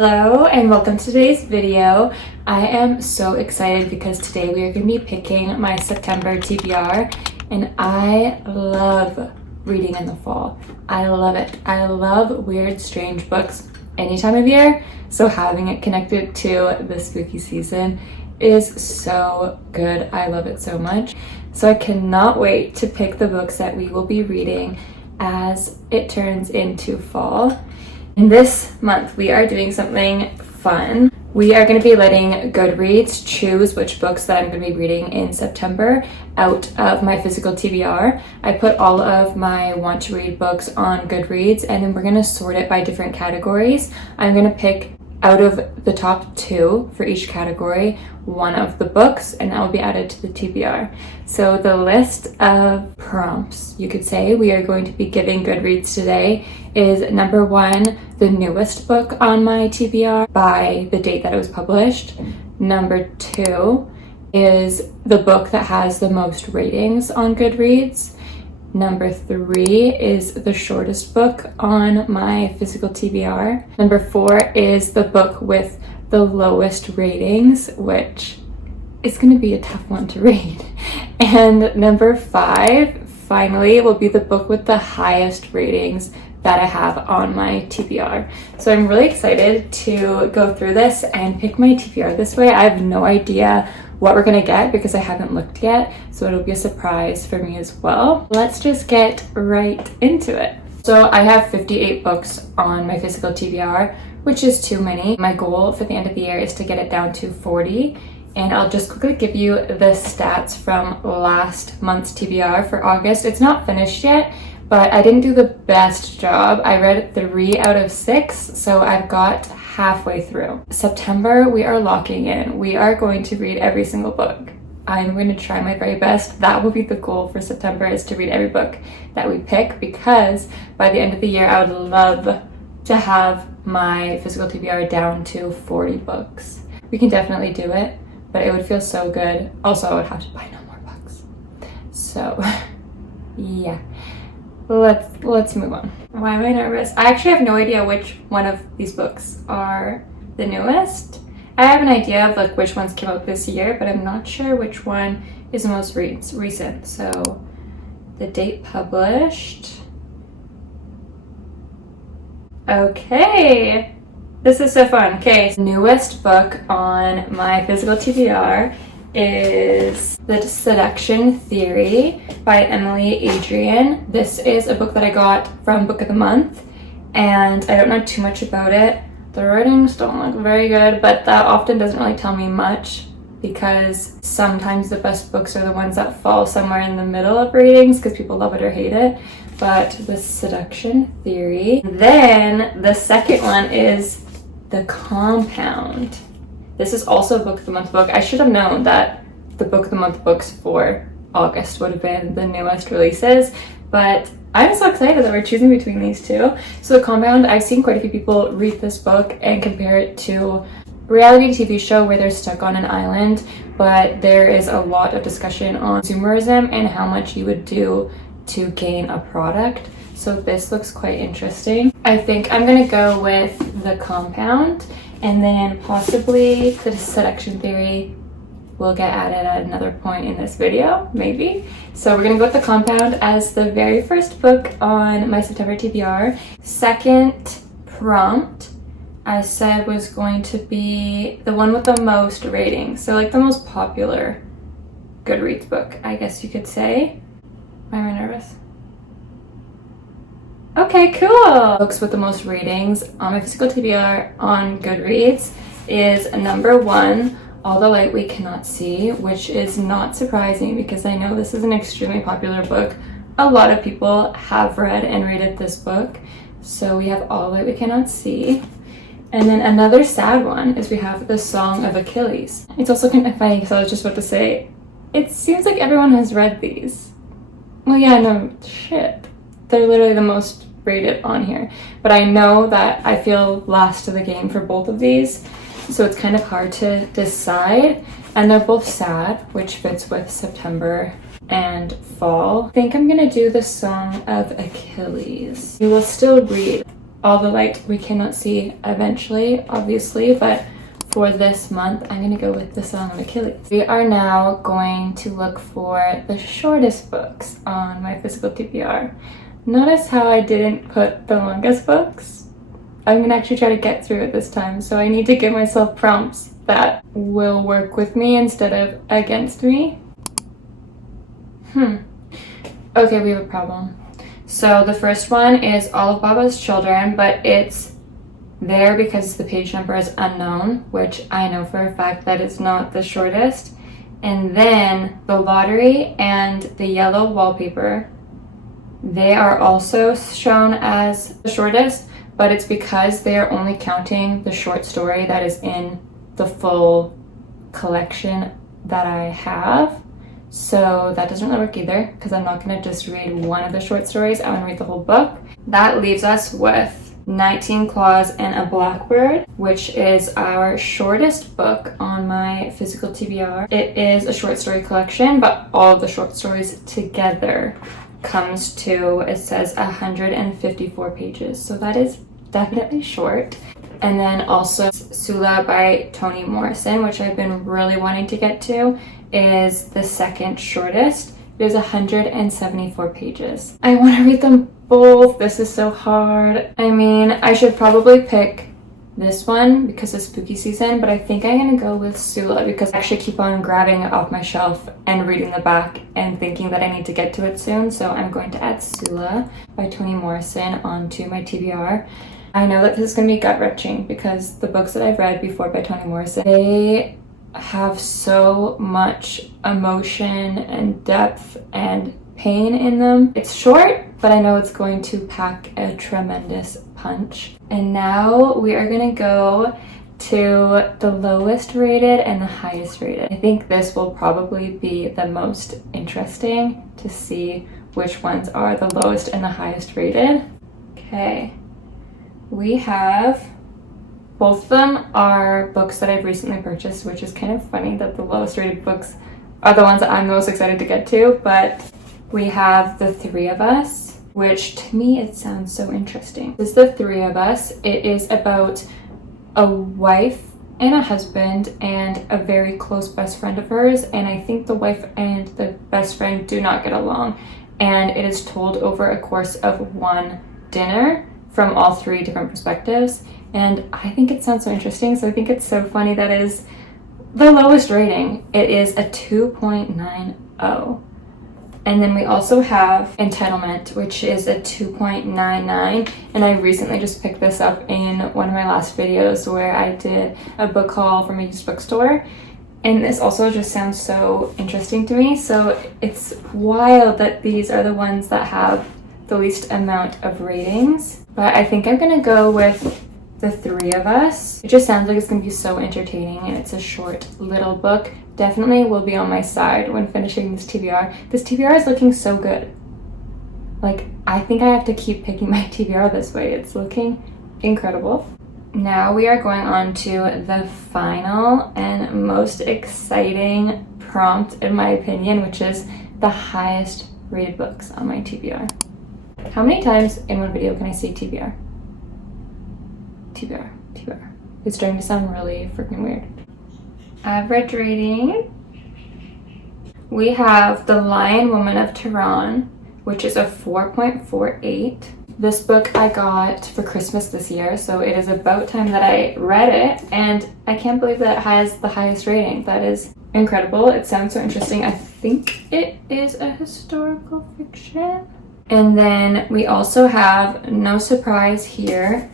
Hello and welcome to today's video. I am so excited because today we are going to be picking my September TBR, and I love reading in the fall. I love it. I love weird, strange books any time of year, so having it connected to the spooky season is so good. I love it so much. So I cannot wait to pick the books that we will be reading as it turns into fall. In this month, we are doing something fun. We are going to be letting Goodreads choose which books that I'm going to be reading in September out of my physical TBR. I put all of my want to read books on Goodreads, and then we're going to sort it by different categories. I'm going to pick out of the top 2 for each category one of the books, and that will be added to the TBR. So the list of prompts, you could say, we are going to be giving Goodreads today is number 1, the newest book on my TBR by the date that it was published. Number 2 is the book that has the most ratings on Goodreads. Number 3 is the shortest book on my physical TBR. Number 4 is the book with the lowest ratings, which is going to be a tough one to read. And number 5, finally, will be the book with the highest ratings that I have on my TBR. So I'm really excited to go through this and pick my TBR this way. I have no idea what we're gonna get because I haven't looked yet, so it'll be a surprise for me as well. Let's just get right into it. So I have 58 books on my physical TBR, which is too many. My goal for the end of the year is to get it down to 40, and I'll just quickly give you the stats from last month's TBR for August. It's not finished yet, but I didn't do the best job. I read 3 out of 6, so I've got halfway through. September, we are locking in. We are going to read every single book. I'm going to try my very best. That will be the goal for September, is to read every book that we pick, because by the end of the year, I would love to have my physical TBR down to 40 books. We can definitely do it, but it would feel so good. Also, I would have to buy no more books. So, yeah. Let's move on. Why am I nervous? I actually have no idea which one of these books are the newest. I have an idea of like which ones came out this year, but I'm not sure which one is the most recent. So the date published. Okay, this is so fun. Okay, newest book on my physical TBR is The Seduction Theory by Adrian. This is a book that I got from Book of the Month, and I don't know too much about it. The ratings don't look very good, but that often doesn't really tell me much, because sometimes the best books are the ones that fall somewhere in the middle of ratings because people love it or hate it. But The Seduction Theory. Then the second one is The Compound. This is also a Book of the Month book. I should have known that the Book of the Month books for August would have been the newest releases, but I'm so excited that we're choosing between these two. So The Compound, I've seen quite a few people read this book and compare it to a reality TV show where they're stuck on an island, but there is a lot of discussion on consumerism and how much you would do to gain a product. So this looks quite interesting. I think I'm gonna go with The Compound, and then possibly The Seduction Theory will get added at another point in this video, maybe. So we're gonna go with The Compound as the very first book on my September TBR. Second prompt, I said, was going to be the one with the most ratings. So like the most popular Goodreads book, I guess you could say. Why am I nervous? Okay, cool. Books with the most ratings on my physical TBR on Goodreads is number 1, All the Light We Cannot See, which is not surprising because I know this is an extremely popular book. A lot of people have read and rated this book. So we have All the Light We Cannot See. And then another sad one is we have The Song of Achilles. It's also kind of funny because I was just about to say, it seems like everyone has read these. Well, yeah, no, shit. They're literally the most rated on here. But I know that I feel last to the game for both of these, so it's kind of hard to decide. And they're both sad, which fits with September and fall. I think I'm gonna do The Song of Achilles. We will still read all the light we cannot see eventually, obviously, but for this month, I'm gonna go with the Song of Achilles. We are now going to look for the shortest books on my physical TBR. Notice how I didn't put the longest books? I'm gonna actually try to get through it this time, so I need to give myself prompts that will work with me instead of against me. Okay, we have a problem. So the first one is All of Baba's Children, but it's there because the page number is unknown, which I know for a fact that is not the shortest. And then The Lottery and The Yellow Wallpaper, they are also shown as the shortest, but it's because they are only counting the short story that is in the full collection that I have. So that doesn't really work either, because I'm not going to just read one of the short stories. I want to read the whole book. That leaves us with 19 Claws and a Blackbird, which is our shortest book on my physical TBR. It is a short story collection, but all of the short stories together comes to, it says 154 pages. So that is definitely short. And then also Sula by Toni Morrison, which I've been really wanting to get to, is the second shortest. It is 174 pages. I want to read them both. This is so hard. I mean, I should probably pick this one because it's spooky season, but I think I'm gonna go with Sula because I actually keep on grabbing it off my shelf and reading the back and thinking that I need to get to it soon. So I'm going to add Sula by Toni Morrison onto my TBR. I know that this is gonna be gut-wrenching because the books that I've read before by Toni Morrison, they have so much emotion and depth and pain in them. It's short, but I know it's going to pack a tremendous punch. And now we are gonna go to the lowest rated and the highest rated. I think this will probably be the most interesting to see which ones are the lowest and the highest rated. Okay, we have both of them are books that I've recently purchased, which is kind of funny that the lowest rated books are the ones that I'm most excited to get to, but we have The Three of Us, which to me it sounds so interesting. This is The Three of Us. It is about a wife and a husband and a very close best friend of hers, and I think the wife and the best friend do not get along, and it is told over a course of one dinner from all three different perspectives. And I think it sounds so interesting, so I think it's so funny that it is the lowest rating. It is a 2.90. And then we also have Entitlement, which is a 2.99. And I recently just picked this up in one of my last videos where I did a book haul from a used bookstore. And this also just sounds so interesting to me. So it's wild that these are the ones that have the least amount of ratings. But I think I'm gonna go with The Three of Us. It just sounds like it's gonna be so entertaining, and it's a short little book. Definitely will be on my side when finishing this TBR. This TBR is looking so good. Like, I think I have to keep picking my TBR this way. It's looking incredible. Now we are going on to the final and most exciting prompt, in my opinion, which is the highest rated books on my TBR. How many times in one video can I say TBR? TBR, TBR. It's starting to sound really freaking weird. Average rating. We have The Lion Woman of Tehran, which is a 4.48. This book I got for Christmas this year, so it is about time that I read it, and I can't believe that it has the highest rating. That is incredible. It sounds so interesting. I think it is a historical fiction. And then we also have No Surprise here,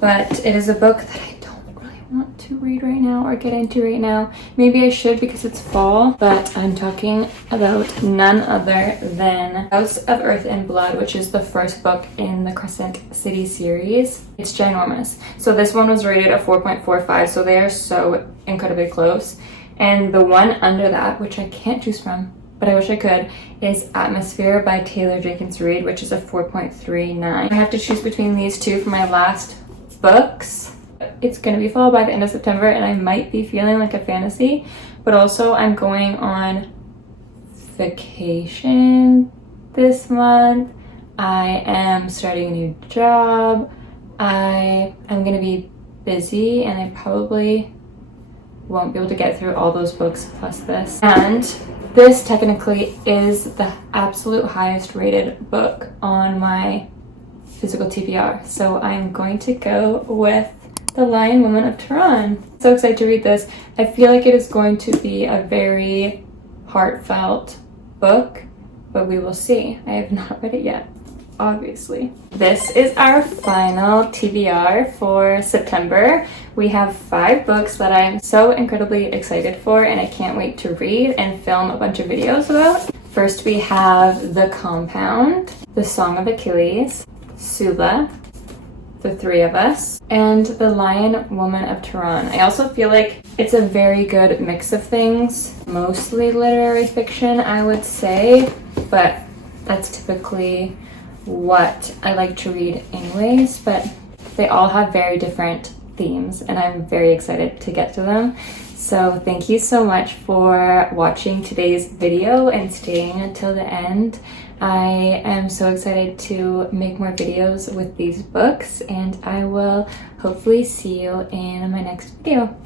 but it is a book that I don't really want to read right now or get into right now. Maybe I should because it's fall, but I'm talking about none other than House of Earth and Blood, which is the first book in the Crescent City series. It's ginormous. So this one was rated a 4.45, so they are so incredibly close. And the one under that, which I can't choose from, but I wish I could, is Atmosphere by Taylor Jenkins Reid, which is a 4.39. I have to choose between these two for my last books. It's gonna be fall by the end of September, and I might be feeling like a fantasy, but also I'm going on vacation this month. I am starting a new job. I am gonna be busy and I probably won't be able to get through all those books plus this. And this technically is the absolute highest rated book on my physical TBR. So I'm going to go with The Lion Woman of Tehran. So excited to read this. I feel like it is going to be a very heartfelt book, but we will see. I have not read it yet, obviously. This is our final TBR for September. We have 5 books that I'm so incredibly excited for and I can't wait to read and film a bunch of videos about. First we have The Compound, The Song of Achilles, Sula, The Three of Us, and The Lion Woman of Tehran. I also feel like it's a very good mix of things, mostly literary fiction, I would say, but that's typically what I like to read anyways, but they all have very different themes and I'm very excited to get to them. So thank you so much for watching today's video and staying until the end. I am so excited to make more videos with these books and I will hopefully see you in my next video.